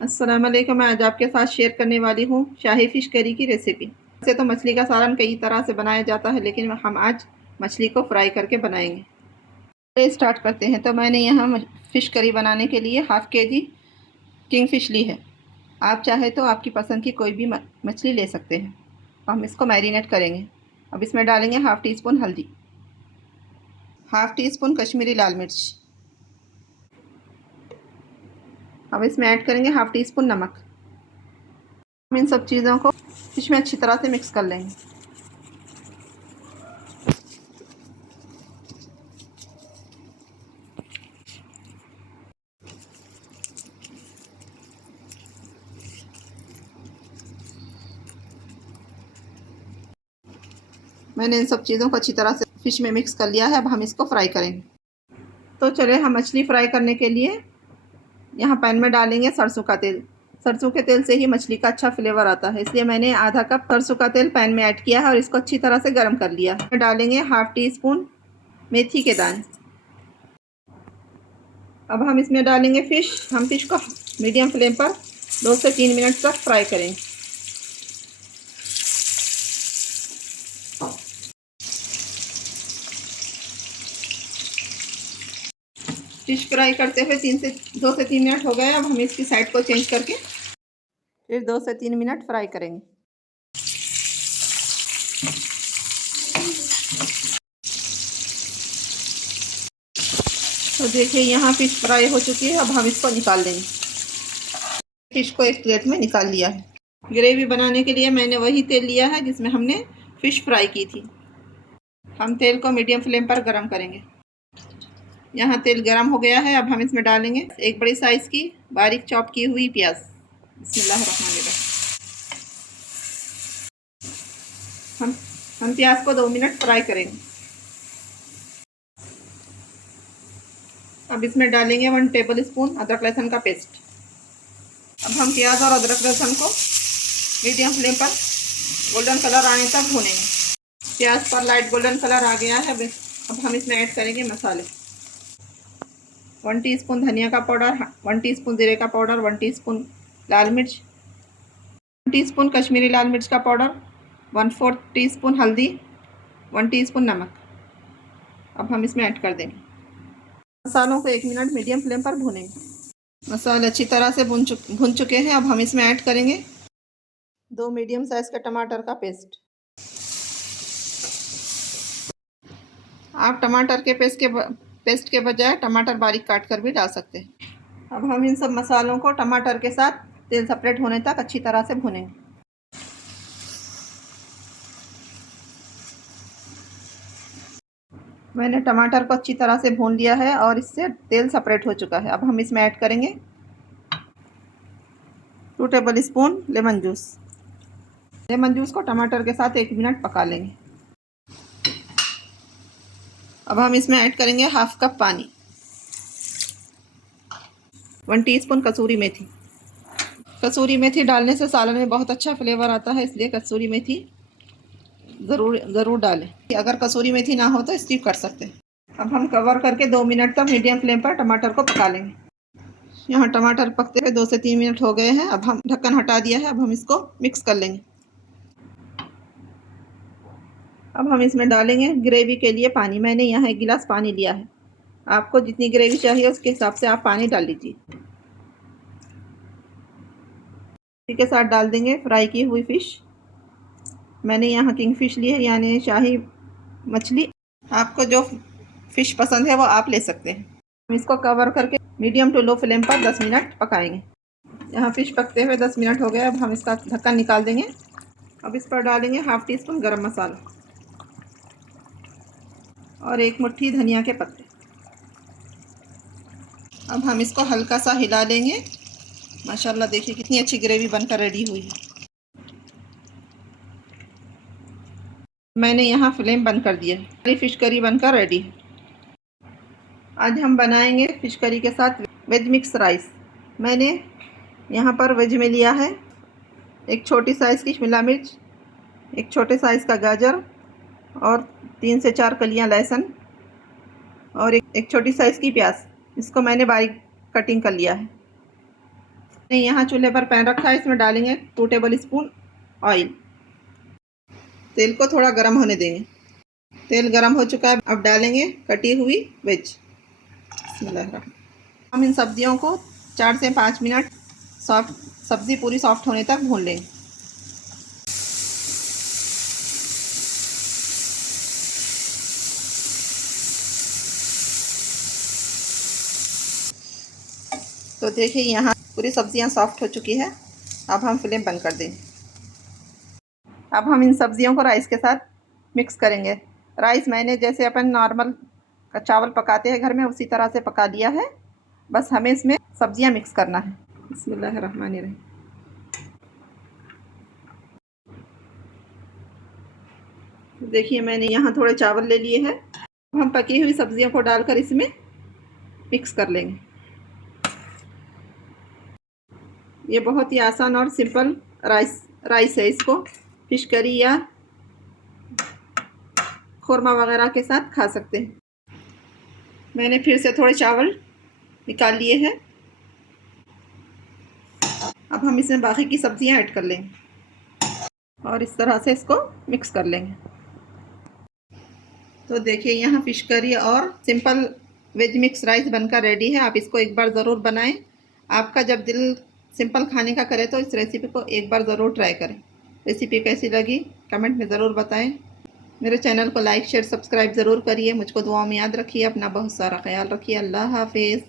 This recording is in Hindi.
अस्सलाम वालेकुम। मैं आज आपके साथ शेयर करने वाली हूँ शाही फ़िश करी की रेसिपी। वैसे तो मछली का सालन कई तरह से बनाया जाता है, लेकिन हम आज मछली को फ्राई करके बनाएंगे। तो स्टार्ट करते हैं। तो मैंने यहाँ फ़िश करी बनाने के लिए हाफ़ केजी किंग फ़िश ली है। आप चाहे तो आपकी पसंद की कोई भी मछली ले सकते हैं। हम इसको मैरिनेट करेंगे। अब इसमें डालेंगे हाफ़ टी स्पून हल्दी, हाफ़ टी स्पून कश्मीरी लाल मिर्च। अब इसमें ऐड करेंगे हाफ़ टी स्पून नमक। हम इन सब चीज़ों को फ़िश में अच्छी तरह से मिक्स कर लेंगे। मैंने इन सब चीज़ों को अच्छी तरह से फ़िश में मिक्स कर लिया है। अब हम इसको फ्राई करेंगे। तो चलिए हम मछली फ्राई करने के लिए यहाँ पैन में डालेंगे सरसों का तेल। सरसों के तेल से ही मछली का अच्छा फ्लेवर आता है, इसलिए मैंने आधा कप सरसों का तेल पैन में ऐड किया है और इसको अच्छी तरह से गर्म कर लिया है। डालेंगे हाफ़ टी स्पून मेथी के दाने। अब हम इसमें डालेंगे फ़िश। हम फ़िश को मीडियम फ्लेम पर 2 से 3 मिनट तक फ्राई करेंगे। फ़िश फ्राई करते हुए 2 से 3 मिनट हो गए। अब हम इसकी साइड को चेंज करके फिर 2 से 3 मिनट फ्राई करेंगे। तो देखिए यहाँ फ़िश फ्राई हो चुकी है। अब हम इसको निकाल लेंगे। फ़िश को एक प्लेट में निकाल लिया है। ग्रेवी बनाने के लिए मैंने वही तेल लिया है जिसमें हमने फ़िश फ्राई की थी। हम तेल को मीडियम फ्लेम पर गरम करेंगे। यहाँ तेल गरम हो गया है। अब हम इसमें डालेंगे एक बड़ी साइज़ की बारीक चॉप की हुई प्याज। बिस्मिल्लाहिर्रहमानिर्रहीम। हम प्याज को 2 मिनट फ्राई करेंगे। अब इसमें डालेंगे 1 टेबल स्पून अदरक लहसुन का पेस्ट। अब हम प्याज और अदरक लहसुन को मीडियम फ्लेम पर गोल्डन कलर आने तक भूनेंगे। प्याज पर लाइट गोल्डन कलर आ गया है। अब हम इसमें ऐड करेंगे मसाले। 1 टीस्पून धनिया का पाउडर, 1 टीस्पून जीरे का पाउडर, 1 टीस्पून लाल मिर्च, 1 टीस्पून कश्मीरी लाल मिर्च का पाउडर, 1/4 टीस्पून हल्दी, 1 टीस्पून नमक। अब हम इसमें ऐड कर देंगे। मसालों को 1 मिनट मीडियम फ्लेम पर भूनेंगे। मसाले अच्छी तरह से भून चुके हैं। अब हम इसमें ऐड करेंगे 2 मीडियम साइज़ का टमाटर का पेस्ट। आप टमाटर के पेस्ट के बजाय टमाटर बारीक काट कर भी डाल सकते हैं। अब हम इन सब मसालों को टमाटर के साथ तेल सेपरेट होने तक अच्छी तरह से भूनेंगे। मैंने टमाटर को अच्छी तरह से भून लिया है और इससे तेल सेपरेट हो चुका है। अब हम इसमें ऐड करेंगे 2 table spoon lemon juice. Lemon juice को टमाटर के साथ 1 मिनट पका लेंगे। अब हम इसमें ऐड करेंगे हाफ कप पानी, 1 टीस्पून कसूरी मेथी। कसूरी मेथी डालने से सालन में बहुत अच्छा फ्लेवर आता है, इसलिए कसूरी मेथी ज़रूर डालें। अगर कसूरी मेथी ना हो तो स्किप कर सकते हैं। अब हम कवर करके 2 मिनट तक मीडियम फ्लेम पर टमाटर को पका लेंगे। यहाँ टमाटर पकते हुए 2 से 3 मिनट हो गए हैं। अब हम ढक्कन हटा दिया है। अब हम इसको मिक्स कर लेंगे। अब हम इसमें डालेंगे ग्रेवी के लिए पानी। मैंने यहाँ 1 गिलास पानी लिया है। आपको जितनी ग्रेवी चाहिए उसके हिसाब से आप पानी डाल लीजिए। इसी के साथ डाल देंगे फ्राई की हुई फ़िश। मैंने यहाँ किंग फ़िश ली है, यानी शाही मछली। आपको जो फ़िश पसंद है वो आप ले सकते हैं। हम इसको कवर करके मीडियम टू लो फ्लेम पर 10 मिनट पकाएंगे। यहाँ फ़िश पकते हुए 10 मिनट हो गए। अब हम इसका ढक्कन निकाल देंगे। अब इस पर डालेंगे हाफ़ टी स्पून गरम मसाला और 1 मुट्ठी धनिया के पत्ते। अब हम इसको हल्का सा हिला लेंगे। माशाल्लाह देखिए कितनी अच्छी ग्रेवी बनकर रेडी हुई है। मैंने यहाँ फ्लेम बंद कर दिया है। हमारी फ़िश करी बनकर रेडी है। आज हम बनाएंगे फ़िश करी के साथ वेज मिक्स राइस। मैंने यहाँ पर वेज में लिया है 1 छोटी साइज़ की शिमला मिर्च, 1 छोटे साइज़ का गाजर और 3 से 4 कलियाँ लहसुन और एक छोटी साइज़ की प्याज। इसको मैंने बारीक कटिंग कर लिया है। यहाँ चूल्हे पर पैन रखा है, इसमें डालेंगे 2 टेबल स्पून ऑयल। तेल को थोड़ा गर्म होने देंगे। तेल गर्म हो चुका है, अब डालेंगे कटी हुई वेज। हम इन सब्जियों को 4 से 5 मिनट सब्जी पूरी सॉफ्ट होने तक भून लेंगे। तो देखिए यहाँ पूरी सब्जियां सॉफ्ट हो चुकी है। अब हम फ्लेम बंद कर देंगे। अब हम इन सब्जियों को राइस के साथ मिक्स करेंगे। राइस मैंने जैसे अपन नॉर्मल चावल पकाते हैं घर में उसी तरह से पका लिया है, बस हमें इसमें सब्जियां मिक्स करना है। बिस्मिल्लाहिर्रहमानिर्रहीम। देखिए मैंने यहाँ थोड़े चावल ले लिए हैं। अब हम पकी हुई सब्जियों को डालकर इसमें मिक्स कर लेंगे। ये बहुत ही आसान और सिंपल राइस है। इसको फिश करी या खुरमा वगैरह के साथ खा सकते हैं। मैंने फिर से थोड़े चावल निकाल लिए हैं। अब हम इसमें बाकी की सब्जियां ऐड कर लेंगे और इस तरह से इसको मिक्स कर लेंगे। तो देखिए यहाँ फिश करी और सिंपल वेज मिक्स राइस बनकर रेडी है। आप इसको एक बार ज़रूर बनाएं। आपका जब दिल सिंपल खाने का करे तो इस रेसिपी को एक बार ज़रूर ट्राई करें। रेसिपी कैसी लगी कमेंट में ज़रूर बताएं। मेरे चैनल को लाइक शेयर सब्सक्राइब ज़रूर करिए। मुझको दुआओं में याद रखिए। अपना बहुत सारा ख्याल रखिए। अल्लाह हाफिज़।